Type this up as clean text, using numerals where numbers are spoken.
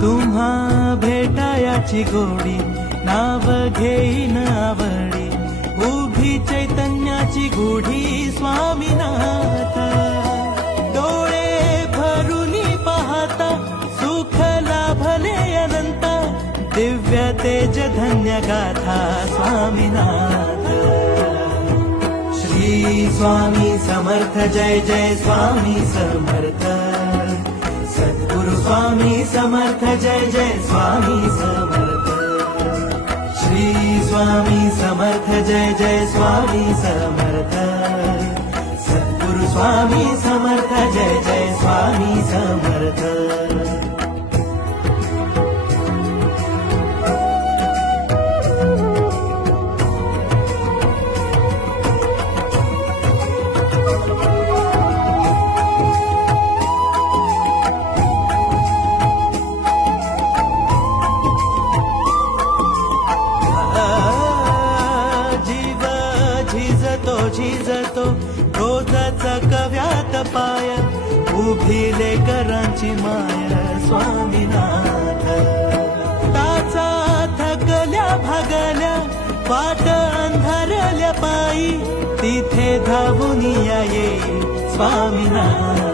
तुम्हा भेटायाची गोडी नाव घेईन आवडी उभी चैतन्याची गुढी स्वामीनाथ डोळे भरूनी पाहता सुख लाभले अनंत दिव्य तेज धन्य गाथा स्वामीनाथ श्री स्वामी समर्थ जय जय स्वामी समर्थ सद्गुरु स्वामी समर्थ जय जय स्वामी समर्थ श्री स्वामी समर्थ जय जय स्वामी समर्थ सद्गुरु स्वामी समर्थ जय जय स्वामी समर्थ झिजतो रोजचा कव्यात पाय उभिले करांची माय स्वामीनाथ ताचा थकल्या भागल्या वाट अंधारल्या पायी तिथे धावून येई स्वामीनाथ